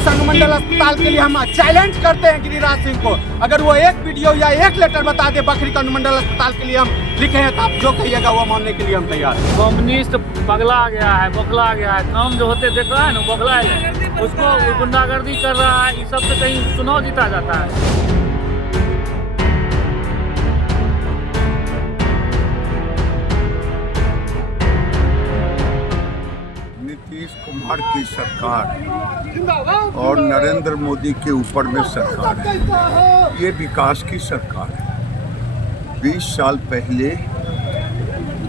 इस अनुमंडल अस्पताल के लिए हम चैलेंज करते हैं गिरिराज सिंह को। अगर वो एक वीडियो या एक लेटर बता दे बखरी का अनुमंडल अस्पताल के लिए हम लिखे हैं, तो आप जो कहिएगा वो मानने के लिए हम तैयार हैं। कम्युनिस्ट पगला गया है, बौखला गया है, काम जो होते देख रहा है ना, बौखला है, उसको गुंडागर्दी कर रहा है। इस सब से कहीं चुनाव जीता जाता है। नीतीश कुमार की सरकार और नरेंद्र मोदी के ऊपर में सरकार है, ये विकास की सरकार है। 20 साल पहले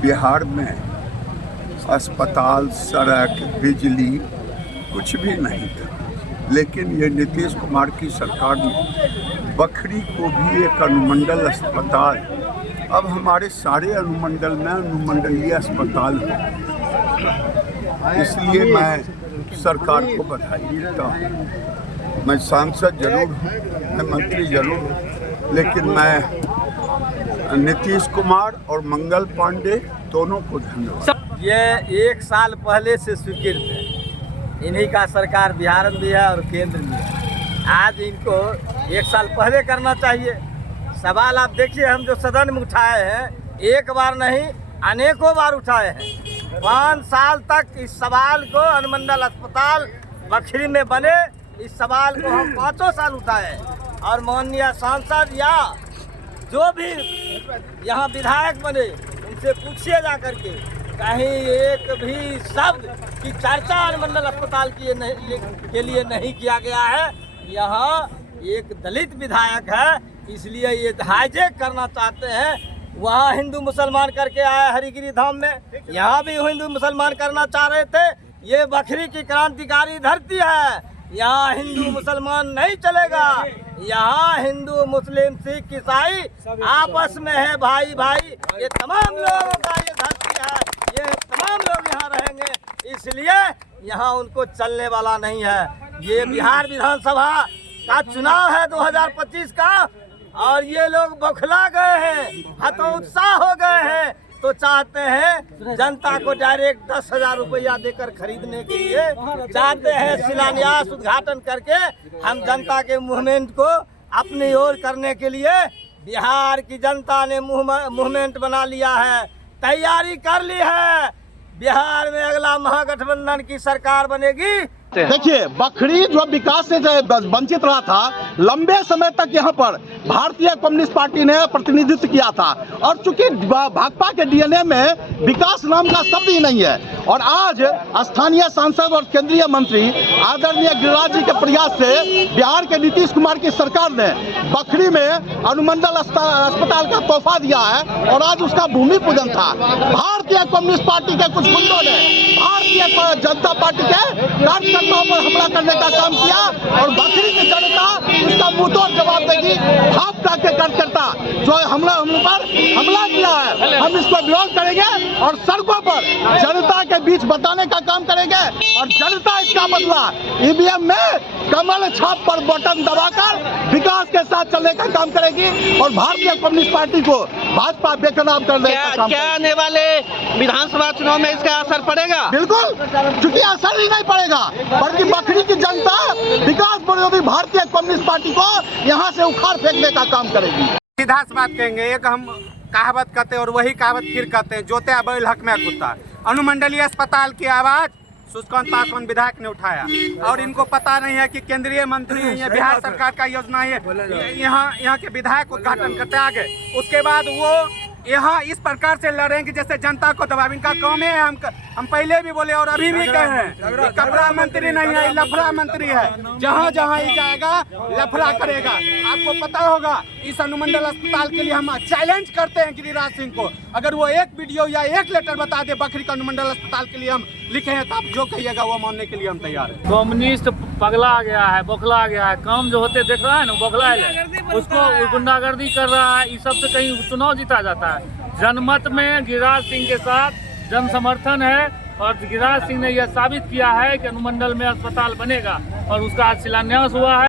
बिहार में अस्पताल, सड़क, बिजली कुछ भी नहीं था, लेकिन ये नीतीश कुमार की सरकार ने बखरी को भी एक अनुमंडल अस्पताल, अब हमारे सारे अनुमंडल में अनुमंडलीय अस्पताल है। इसलिए मैं सरकार को बधाई देता हूँ। मैं सांसद जरूर हूँ, मैं मंत्री जरूर हूँ, लेकिन मैं नीतीश कुमार और मंगल पांडे दोनों को धन्यवाद। ये 1 साल पहले से स्वीकृत है, इन्हीं का सरकार बिहार में भी है और केंद्र में है। आज इनको 1 साल पहले करना चाहिए। सवाल आप देखिए, हम जो सदन में उठाए हैं, एक बार नहीं अनेकों बार उठाए हैं। 5 साल तक इस सवाल को अनुमंडल अस्पताल बखरी में बने, इस सवाल को हम 5 साल उठाए और माननीय सांसद या जो भी यहाँ विधायक बने उनसे पूछिए जा करके, कहीं एक भी शब्द की चर्चा अनुमंडल अस्पताल के लिए नहीं किया गया है। यहाँ एक दलित विधायक है, इसलिए ये हाईजैक करना चाहते हैं। वहाँ हिंदू मुसलमान करके आया हरिगिरी धाम में, यहाँ भी हिंदू मुसलमान करना चाह रहे थे। ये बखरी की क्रांतिकारी धरती है, यहाँ हिंदू मुसलमान नहीं चलेगा। यहाँ हिंदू, मुस्लिम, सिख, ईसाई आपस में है भाई भाई। ये तमाम लोगों का ये धरती है, ये तमाम लोग यहाँ रहेंगे, इसलिए यहाँ उनको चलने वाला नहीं है। ये बिहार विधानसभा का चुनाव है 2025 का, और ये लोग बौखला गए हैं, हतोत्साह हो गए हैं, तो चाहते हैं जनता को डायरेक्ट 10,000 रुपया देकर खरीदने के लिए चाहते हैं। शिलान्यास उद्घाटन करके हम जनता के मूवमेंट को अपनी ओर करने के लिए बिहार की जनता ने मूवमेंट बना लिया है, तैयारी कर ली है। बिहार में अगला महागठबंधन की सरकार बनेगी। देखिए, बखरी जो विकास से वंचित रहा था, लंबे समय तक यहाँ पर भारतीय कम्युनिस्ट पार्टी ने प्रतिनिधित्व किया था, और चूंकि भाजपा के डीएनए में विकास नाम का शब्द ही नहीं है, और आज स्थानीय सांसद और केंद्रीय मंत्री आदरणीय गिरिराज जी के प्रयास से बिहार के नीतीश कुमार की सरकार ने बखरी में अनुमंडल अस्पताल का तोहफा दिया है, और आज उसका भूमि पूजन था। भारतीय कम्युनिस्ट पार्टी के कुछ गुंडों ने भारतीय जनता पार्टी के कार्यकर्ताओं पर हमला करने का काम किया, और बखरी की जनता इसका मुंहतोड़ जवाब देगी। भाजपा के कार्यकर्ता जो हम पर हमला किया है, हम इसको विरोध करेंगे और सड़कों पर जनता के बीच बताने का काम करेंगे, और जनता इसका बदला ईवीएम में कमल छाप पर बटन दबाकर विकास के साथ चलने का काम करेगी, और भारतीय कम्युनिस्ट पार्टी को भाजपा बेखनाम कर देने का काम। क्या आने वाले विधानसभा चुनाव में इसका असर पड़ेगा? बिल्कुल, क्योंकि असर ही नहीं पड़ेगा, बल्कि बखरी की जनता विकास विरोधी भारतीय कम्युनिस्ट पार्टी को यहाँ से उखाड़ फेंकने का काम करेगी। सीधा सी बात कहेंगे, एक हम कहावत कहते हैं और वही कहावत फिर कहते हैं, जोते बैल हक में कुत्ता। अनुमंडलीय अस्पताल की आवाज सुष्कांत पासवान विधायक ने उठाया, और इनको पता नहीं है कि केंद्रीय मंत्री ये बिहार सरकार का योजना है, यहाँ के विधायक उद्घाटन करते आगे। उसके बाद वो यहाँ इस प्रकार से लड़ेंगे जैसे जनता को दबाव। इनका काम है, हम पहले भी बोले और अभी भी कहे हैं, कपड़ा मंत्री नहीं है, लफड़ा मंत्री है। जहाँ जहाँ ही जाएगा लफड़ा करेगा। आपको पता होगा, इस अनुमंडल अस्पताल के लिए हम चैलेंज करते हैं गिरिराज सिंह को। अगर वो एक वीडियो या एक लेटर बता दे बखरी का अनुमंडल अस्पताल के लिए हम लिखे हैं, तो आप जो कहिएगा वो मानने के लिए हम तैयार हैं। कम्युनिस्ट पगला गया है, बौखला गया है, काम जो होते देख रहा है ना, बौखला है, उसको गुंडागर्दी कर रहा है। इस सब से कहीं चुनाव जीता जाता है। जनमत में गिरिराज सिंह के साथ जन समर्थन है, और गिरिराज सिंह ने यह साबित किया है कि अनुमंडल में अस्पताल बनेगा, और उसका आज शिलान्यास हुआ है।